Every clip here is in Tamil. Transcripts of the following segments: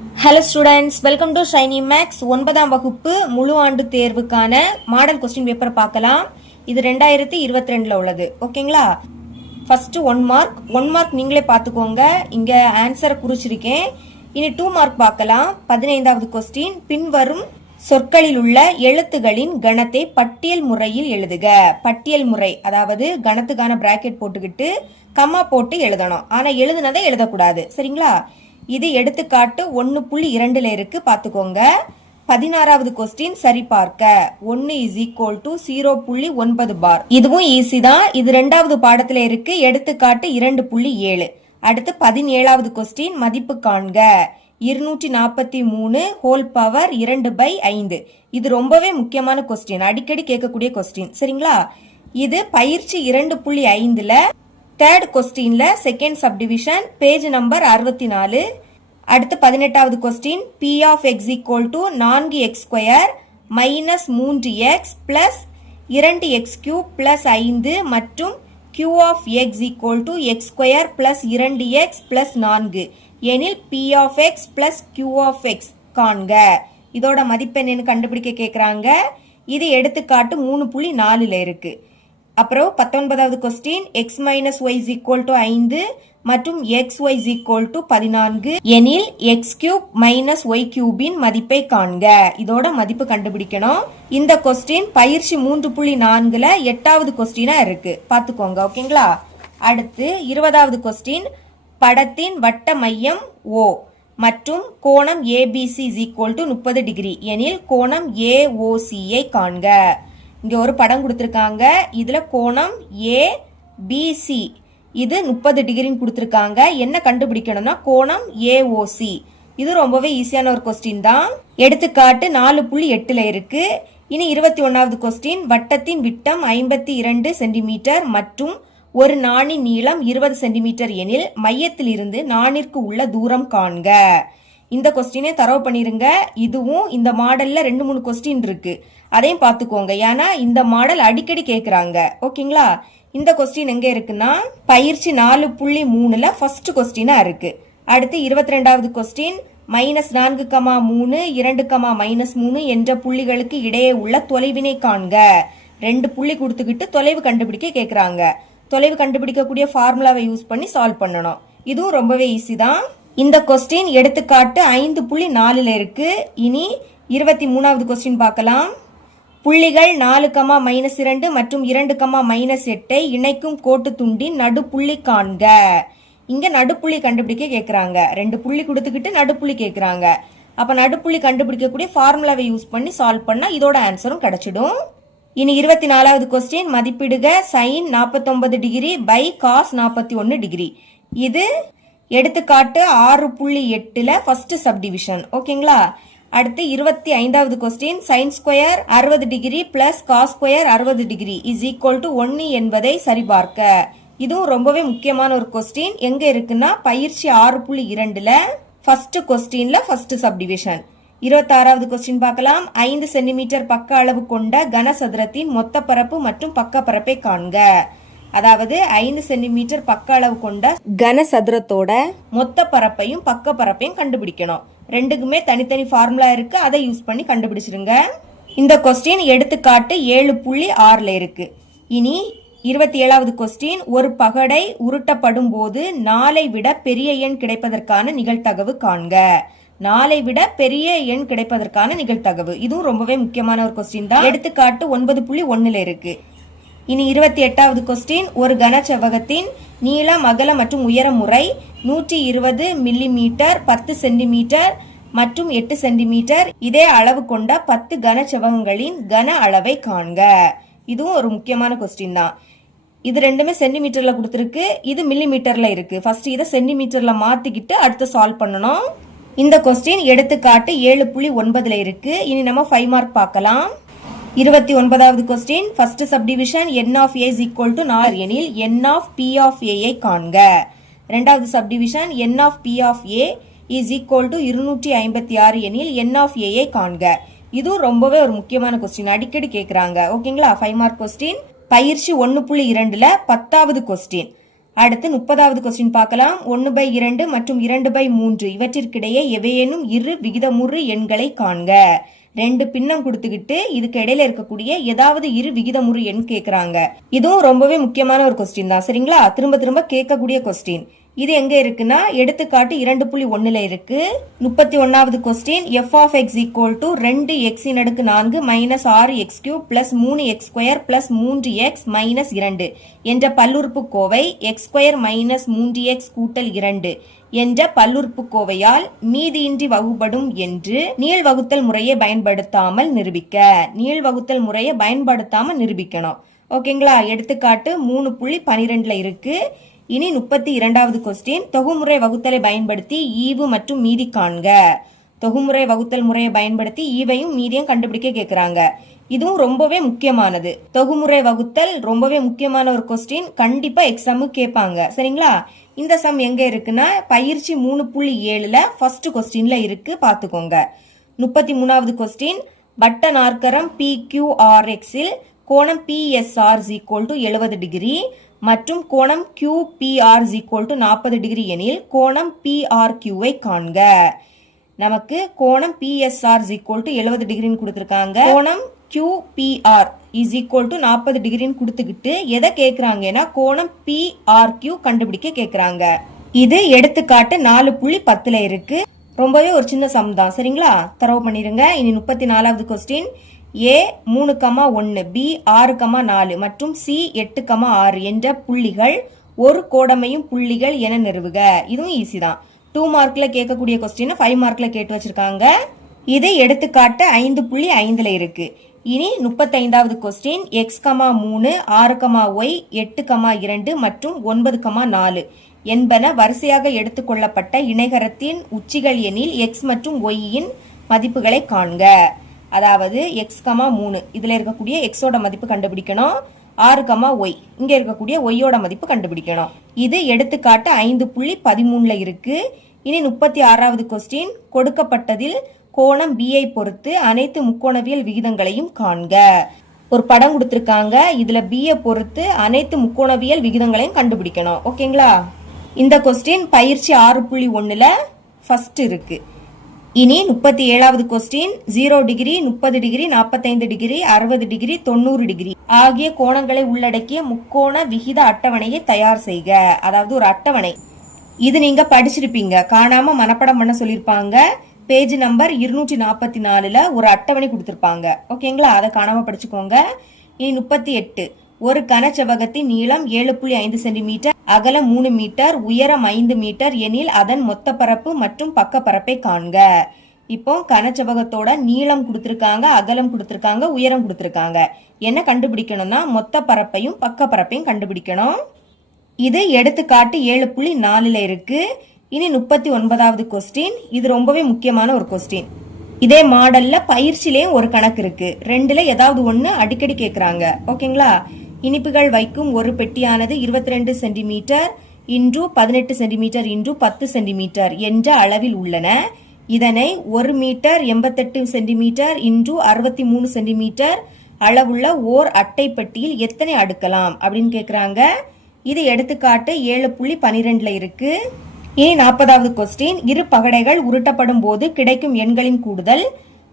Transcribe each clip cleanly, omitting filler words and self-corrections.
Hello students, welcome to Shiny Max. 9ஆம் வகுப்பு முழு ஆண்டு தேர்வுக்கான மாடல் கொஸ்டின் பேப்பர் பார்க்கலாம். இது 2022ல் உள்ளது. ஓகேங்களா? ஃபர்ஸ்ட் 1 மார்க் நீங்களே பார்த்துக்கோங்க. இங்க ஆன்சரை குறிச்சிருக்கேன். இனி 2 மார்க் பார்க்கலாம். 15வது கொஸ்டின், பின்வரும் சொற்களில் உள்ள எழுத்துகளின் கணத்தை பட்டியல் முறையில் எழுதுக. பட்டியல் முறை அதாவது கணத்துக்கான பிராக்கெட் போட்டுக்கிட்டு கம்மா போட்டு எழுதணும். ஆனா எழுதுனதை எழுதக்கூடாது. சரிங்களா? இது எடுத்துக்காட்டு 1.2ல இருக்கு, பாத்துக்கோங்க. 16வது கொஸ்டின், சரி பார்க்க. 1 = 0.9 பார். இதுவும் ஈஸி தான். இது 2வது பாடத்துல இருக்கு, எடுத்துக்காட்டு 2.7. அடுத்து 17வது கொஸ்டின், மதிப்பு காண்க. 243 ஹோல் பவர் 2/5. இது ரொம்பவே முக்கியமான கொஸ்டின், அடிக்கடி கேட்கக்கூடிய கொஸ்டின். சரிங்களா? இது பயிற்சி 2.5ல தேர்ட் கொஸ்டின்ல செகண்ட் சப்டிவிஷன், பேஜ் நம்பர் 64. அடுத்து 18வது கொஸ்டின், p of x = 4x² minus 3x plus 2x³ plus 5 மற்றும் q of x = x² plus 2x plus 4 எனில் p of x plus q of x காண்க. இதோட மதிப்பெண் கண்டுபிடிக்க கேட்குறாங்க. இது எடுத்துக்காட்டு 3.4ல இருக்கு. அப்புறம் 19வது கொஸ்டின், x - y = 5 மற்றும் xy = 14 எனில் x³ - y³ மதிப்பை காண்க. இதோட மதிப்பு கண்டுபிடிக்கணும். இந்த கொஸ்டின் பயிற்சி 3.4ல 8வது கொஸ்டினா இருக்கு, பாத்துக்கோங்க. ஓகேங்களா? அடுத்து 20வது கொஸ்டின், படத்தின் வட்ட மையம் O மற்றும் கோணம் ABC = 30 டிகிரி எனில் கோணம் AOC ஐ காண்க. இங்க ஒரு படம் கொடுத்திருக்காங்க. இதுல கோணம் ABC இது 30 டிகிரின்னு கொடுத்திருக்காங்க. என்ன கண்டுபிடிக்கணும்னா கோணம் AOC. இது ரொம்பவே ஈஸியான ஒரு கொஸ்டின் தான். எடுத்துக்காட்டு 4.8ல இருக்கு. இனி 21வது கொஸ்டின், வட்டத்தின் விட்டம் 52 சென்டிமீட்டர் மற்றும் ஒரு நாணின் நீளம் 20 சென்டிமீட்டர் எனில் மையத்தில் இருந்து நாணிற்கு உள்ள தூரம் காண்க. இந்த கொஸ்டினே தரவு பண்ணிருங்க. இதுவும் இந்த மாடல்ல 2-3 கொஸ்டின் இருக்கு, அதையும் பார்த்துக்கோங்க. ஏன்னா இந்த மாடல் அடிக்கடி கேட்குறாங்க. ஓகேங்களா? இந்த கொஸ்டின் எங்க இருக்குன்னா பயிற்சி 4.3ல ஃபர்ஸ்ட் கொஸ்டினா இருக்கு. அடுத்து 22வது கொஸ்டின், -4, 3, 2, -3 என்ற புள்ளிகளுக்கு இடையே உள்ள தொலைவினை காண்க. 2 புள்ளி கொடுத்துக்கிட்டு தொலைவு கண்டுபிடிக்க கேட்குறாங்க. தொலைவு கண்டுபிடிக்கக்கூடிய ஃபார்முலாவை யூஸ் பண்ணி சால்வ் பண்ணணும். இதுவும் ரொம்பவே ஈஸி தான். இந்த கொஸ்டின் எடுத்துக்காட்டு 5.4ல இருக்கு. இனி 23வது கொஸ்டின் பார்க்கலாம். புள்ளிகள் 4, -2 மற்றும் 2, -8 இணைக்கும் கோட்டு துண்டின் நடுப்புள்ளி காண்க. இங்க நடுப்புள்ளி கண்டுபிடிக்க கேட்குறாங்க. 2 புள்ளி கொடுத்துக்கிட்டு நடுப்புள்ளி கேட்குறாங்க. அப்ப நடுப்புள்ளி கண்டுபிடிக்கக்கூடிய ஃபார்முலாவை யூஸ் பண்ணி சால்வ் பண்ணா இதோட ஆன்சரும் கிடைச்சிடும். இனி 24வது கொஸ்டின், மதிப்பிடுக sin 49 degree by cos 41 degree. இது எடுத்துக்காட்டு 6.8ல ஃபர்ஸ்ட் சப்டிவிஷன். ஓகேங்களா? அடுத்து 25வது question, sin² 60 degree plus cos² 60 degree = 1 என்பதை சரிபார்க்க. இதுவும் ரொம்பவே முக்கியமான ஒரு கொஸ்டின். எங்க இருக்குன்னா பயிற்சி 6.2ல ஃபர்ஸ்ட் கொஸ்டின்ல ஃபர்ஸ்ட் சப்டிவிஷன். 26வது கொஸ்டின் பார்க்கலாம். 5 சென்டிமீட்டர் பக்க அளவு கொண்ட கனசதுரத்தின் மொத்த பரப்பு மற்றும் பக்க பரப்பை காண்க. அதாவது 5 சென்டிமீட்டர் பக்க அளவு கொண்ட கனசதுரத்தோட மொத்த பரப்பையும் பக்க பரப்பையும் கண்டுபிடிக்கணும். ரெண்டுக்குமே தனித்தனி ஃபார்முலா இருக்கு, அதை யூஸ் பண்ணி கண்டுபிடிச்சிருங்க. இந்த கொஸ்டின் எடுத்துக்காட்டு 7.6ல இருக்கு. இனி 27வது கொஸ்டின், ஒரு பகடை உருட்டப்படும் போது 4ஐ விட பெரிய எண் கிடைப்பதற்கான நிகழ்தகவு காண்க. 4ஐ விட பெரிய எண் கிடைப்பதற்கான நிகழ்தகவு. இதுவும் ரொம்பவே முக்கியமான ஒரு கொஸ்டின் தான். எடுத்துக்காட்டு 9.1ல இருக்கு. இனி 28வது கொஸ்டின், ஒரு கனசெவ்வகத்தின் நீளம், அகலம் மற்றும் உயரம் முறை 120 மில்லிமீட்டர், 10 சென்டிமீட்டர் மற்றும் 8 சென்டிமீட்டர். இதே அளவு கொண்ட 10 கனசெவ்வகங்களின் கன அளவை காண்க. இதுவும் ஒரு முக்கியமான கொஸ்டின் தான். இது ரெண்டுமே சென்டிமீட்டர்ல கொடுத்துருக்கு, இது மில்லிமீட்டர்ல இருக்கு. ஃபர்ஸ்ட் இதை சென்டிமீட்டர்ல மாத்திக்கிட்டு அடுத்து சால்வ் பண்ணணும். இந்த கொஸ்டின் எடுத்துக்காட்டு 7.9ல இருக்கு. இனி நம்ம 5 மார்க் பார்க்கலாம். 29வது question, first subdivision n of a = 4 எனில் n of p of a ஐ காண்க. இரண்டாவது subdivision n of p of a = 256 எனில் n of a ஐ காண்க. இது ரொம்பவே ஒரு முக்கியமான கொஸ்டின், அடிக்கடி கேட்குறாங்க. ஓகேங்களா? 5 மார்க் கொஸ்டின். பயிற்சி 1.2ல 10வது கொஸ்டின், அடுத்து 30வது கொஸ்டின் பார்க்கலாம். 1/2 மற்றும் 2/3 இவற்றிற்கிடையே எவையேனும் இரு விகிதமுறு எண்களை காண்க. ரெண்டு பின்னம் கொடுத்துக்கிட்டு இதுக்கு இடையில இருக்கக்கூடிய ஏதாவது இரு விகிதமுறு எண் கேக்குறாங்க. இதுவும் ரொம்பவே முக்கியமான ஒரு கொஸ்டின் தான். சரிங்களா, திரும்ப திரும்ப கேட்கக்கூடிய கொஸ்டின். இது எங்க இருக்குன்னா எடுத்துக்காட்டு 2.1ல இருக்கு. 31வது question f of x equal to 2x⁴ minus 6x³ plus 3x² plus 3x minus 2 என்ற பல்லுறுப்புக்கோவை x² மைனஸ் 3x கூட்டல் 2 என்ற பல்லுறுப்புக்கோவையால் மீதியின்றி வகுபடும் என்று நீள் வகுத்தல் முறையை பயன்படுத்தாமல் நிரூபிக்க. நீள் வகுத்தல் முறையை பயன்படுத்தாமல் நிரூபிக்கணும். ஓகேங்களா, எடுத்துக்காட்டு 3.12ல இருக்கு. இனி 32வது கொஸ்டின், தொகுமுறை வகுத்தலை பயன்படுத்தி ஈவு மற்றும் மீதி காண்க. தொகுமுறை வகுத்தல் முறையை பயன்படுத்தி ஈவையும் மீதியும் கண்டுபிடிக்க கேக்குறாங்க. இதுவும் ரொம்பவே முக்கியமானது. தொகுமுறை வகுத்தல் ரொம்பவே முக்கியமான ஒரு கொஸ்டின், கண்டிப்பா எக்ஸாமு கேட்பாங்க. சரிங்களா, இந்த சம் எங்க இருக்குன்னா பயிற்சி 3.7ல ஃபர்ஸ்ட் கொஸ்டின்ல இருக்கு, பாத்துக்கோங்க. 33வது கொஸ்டின், வட்ட நாற்கரம் PQRX இல் கோணம் PSR = 70 டிகிரி மற்றும் கோணம் QPR = 40 டிகிரி எனில் கோணம் PRQவை காண்க. நமக்கு கோணம் PSR = 70 டிகிரின்னு கொடுத்திருக்காங்க. கோணம் QPR = 40 டிகிரின்னு கொடுத்துக்கிட்டு எதை கேக்குறாங்கன்னா கோணம் PRQ கண்டுபிடிக்க கேக்குறாங்க. இது எடுத்துக்காட்டு 4.10ல இருக்கு. ரொம்பவே ஒரு சின்ன சம் தான். சரிங்களா, தரவு பண்ணிருங்க. இனி 34வது கொஸ்டின், A 3,1 B 6,4 மற்றும் C 8,6 என்ற புள்ளிகள் ஒரு கோடமையும் புள்ளிகள் என நிறுவுக. இதுவும் ஈஸி தான். 2 மார்க்ல கேட்கக்கூடிய கொஸ்டின் 5 மார்க்ல கேட்டு வச்சிருக்காங்க. இது எடுத்துக்காட்டு 5.5ல இருக்கு. இனி 35வது கொஸ்டின், x, 3 6, y 8, 2 மற்றும் 9, 4 என்பன வரிசையாக எடுத்துக்கொள்ளப்பட்ட இணைகரத்தின் உச்சிகள் எனில் x மற்றும் y இன் மதிப்புகளை காண்க. அதாவது x, 3 இதுல இருக்கக்கூடிய x ஓட மதிப்பு கண்டுபிடிக்கணும். 6, y இங்க இருக்கக்கூடிய y ஓட மதிப்பு கண்டுபிடிக்கணும். இது எடுத்துக்காட்டு 5.13ல இருக்கு. இனி 36வது கொஸ்டின், கொடுக்கப்பட்டதில் கோணம் B ஐ பொறுத்து அனைத்து முக்கோணவியல் விகிதங்களையும் காண்க. ஒரு படம் கொடுத்திருக்காங்க. இதுல B ஐ பொறுத்து அனைத்து முக்கோணவியல் விகிதங்களையும் கண்டுபிடிக்கணும். ஓகேங்களா, இந்த கொஸ்டின் பயிற்சி 6.1ல ஃபர்ஸ்ட் இருக்கு. இனி 37வது question, 0 degree 30 degree 45 degree 60 degree 90 degree ஆகிய கோணங்களை உள்ளடக்கிய முக்கோண விகித அட்டவணையை தயார் செய்க. அதாவது ஒரு அட்டவணை. இது நீங்க படிச்சிருப்பீங்க, காணாம மனப்படம் பண்ண சொல்லிருப்பாங்க. பேஜ் நம்பர் 244ல ஒரு அட்டவணை கொடுத்திருப்பாங்க. ஓகேங்களா, அதை காணாம படிச்சுக்கோங்க. இனி 38, ஒரு கனச்செவ்வகத்தின் நீளம் 7.5 சென்டிமீட்டர், அகலம் 3 மீட்டர், உயரம் 5 மீட்டர் எனில் அதன் மொத்த பரப்பு மற்றும் பக்க பரப்பை காண்க. இப்போ கனச்செவ்வகத்தோட நீளம் கொடுத்திருக்காங்க, அகலம் கொடுத்திருக்காங்க, உயரம் கொடுத்திருக்காங்க. என்ன கண்டுபிடிக்கணும்னா மொத்த பரப்பையும் பக்க பரப்பையும் கண்டுபிடிக்கணும். இது எடுத்துக்காட்டு 7.4ல இருக்கு. இனி 39வது கொஸ்டின், இது ரொம்பவே முக்கியமான ஒரு கொஸ்டின். இதே மாடல்ல பயிற்சியிலேயும் ஒரு கணக்கு இருக்கு. ரெண்டுல ஏதாவது ஒண்ணு அடிக்கடி கேக்குறாங்க. ஓகேங்களா, இனிப்புகள் வைக்கும் ஒரு பெட்டியானது 22 centimetre into 18 centimetre into 10 centimetre என்ற அளவில் உள்ளன. இதனை 1 மீட்டர் 88 சென்டிமீட்டர் இன்டு 63 சென்டிமீட்டர் அளவுள்ள ஓர் அட்டை பெட்டியில் எத்தனை அடுக்கலாம் அப்படின்னு கேக்குறாங்க. இது எடுத்துக்காட்டு 7.12ல இருக்கு. இனி 40வது கொஸ்டின், இரு பகடைகள் உருட்டப்படும் போது கிடைக்கும் எண்களின் கூடுதல்.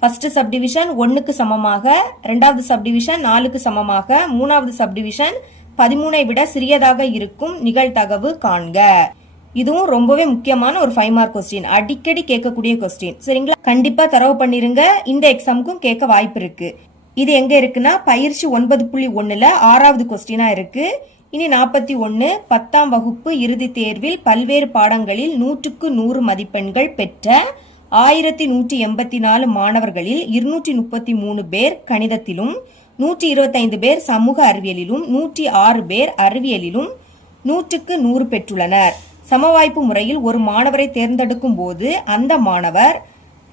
ஃபர்ஸ்ட் சப்டிவிஷன் 1க்கு சமமாக, இரண்டாவது சப்டிவிஷன் 4க்கு சமமாக, மூணாவது சப்டிவிஷன் 13ஐ விட சிறியதாக இருக்கும் நிகழ்தகவு காண்க. இதுவும் ரொம்பவே முக்கியமான ஒரு 5 மார்க் கொஸ்டின், அடிக்கடி கேட்கக்கூடிய கொஸ்டின். சரிங்களா, கண்டிப்பா தரவு பண்ணிருங்க. இந்த எக்ஸாமுக்கும் கேட்க வாய்ப்பு இருக்கு. இது எங்க இருக்குன்னா பயிற்சி 9.1ல 6வது கொஸ்டினா இருக்கு. இனி 41, 10ஆம் வகுப்பு இறுதி தேர்வில் பல்வேறு பாடங்களில் 100க்கு 100 மதிப்பெண்கள் பெற்ற 1184 மாணவர்களில் 233 பேர் கணிதத்திலும், 125 பேர் சமூக அறிவியலிலும், 106 பேர் அறிவியலிலும் 100க்கு 100 பெற்றுள்ளனர். சமவாய்ப்பு முறையில் ஒரு மாணவரை தேர்ந்தெடுக்கும் போது அந்த மாணவர்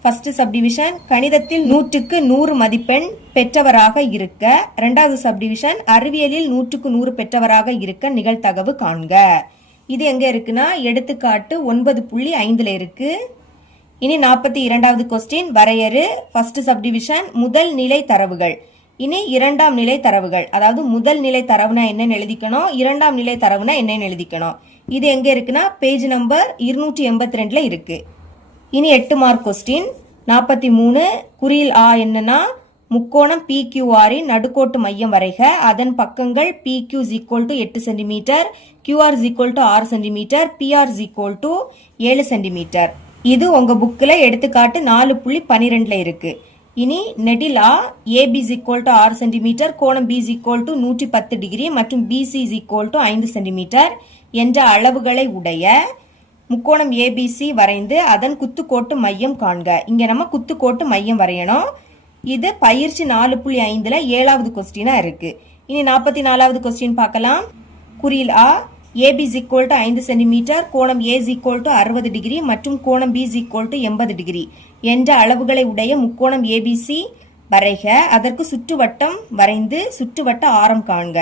ஃபர்ஸ்ட் சப்டிவிஷன் கணிதத்தில் 100க்கு 100 மதிப்பெண் பெற்றவராக இருக்க, இரண்டாவது சப்டிவிஷன் அறிவியலில் 100க்கு 100 பெற்றவராக இருக்க நிகழ்தகவு காண்க. இது எங்க இருக்குன்னா எடுத்துக்காட்டு 9.5ல இருக்கு. இனி 42வது கொஸ்டின், வரையறு. ஃபர்ஸ்ட் சப்டிவிஷன் முதல் நிலை தரவுகள். இனி இரண்டாம் நிலை தரவுகள், அதாவது முதல் நிலை தரவுனா என்னன்னு எழுதிக்கணும், இரண்டாம் நிலை தரவுனா என்னன்னு எழுதிக்கணும். இது எங்க இருக்குன்னா பேஜ் நம்பர் 282ல இருக்கு. இனி 8 மார்க் கொஸ்டின். 43 குறியில் ஆ என்னன்னா முக்கோணம் PQR இன் நடுக்கோட்டு மையம் வரைக. அதன் பக்கங்கள் PQ = 8 cm, QR = 6 cm, PR = 7 cm. இது உங்க புக்ல எடுத்துக்காட்டு 4.12ல இருக்கு. இனி நெடிலா AB = 6 cm, கோணம் B = 110 டிகிரி மற்றும் BC = 5 cm என்ற அளவுகளை உடைய முக்கோணம் ABC வரைந்து அதன் குத்துக்கோட்டு மையம் காண்க. இங்க நம்ம குத்துக்கோட்டு மையம் வரையணும். இது பயிற்சி 4.5ல 7வது கொஸ்டினா இருக்கு. இனி 44வது கொஸ்டின் பார்க்கலாம். குறியில் ஆ AB = 5 cm, கோணம் A = 60 டிகிரி மற்றும் கோணம் B = 80 டிகிரி என்ற அளவுகளை உடைய முக்கோணம் ABC வரைக. அதற்கு சுற்றுவட்டம் வரைந்து சுற்றுவட்ட ஆரம் காண்க.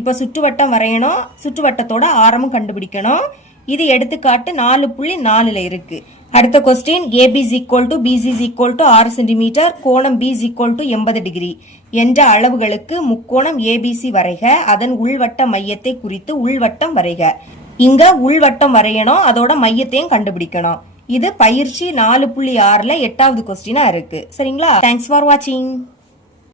இப்ப சுற்றுவட்டம் வரையணும், சுற்றுவட்டத்தோட ஆரமும் கண்டுபிடிக்கணும். இது எடுத்துக்காட்டு 4.4ல இருக்கு. அடுத்த கொஸ்டின் AB = BC = 6 cm, கோணம் B = 80 டிகிரி என்ற அளவுகளுக்கு முக்கோணம் ABC வரைக. அதன் உள்வட்ட மையத்தை குறித்து உள்வட்டம் வரைக. இங்க உள்வட்டம் வரையணும், அதோட மையத்தையும் கண்டுபிடிக்கணும். இது பயிற்சி 4.6ல 8வது கொஸ்டினா இருக்கு. சரிங்களா? தேங்க்ஸ் ஃபார் வாட்சிங்.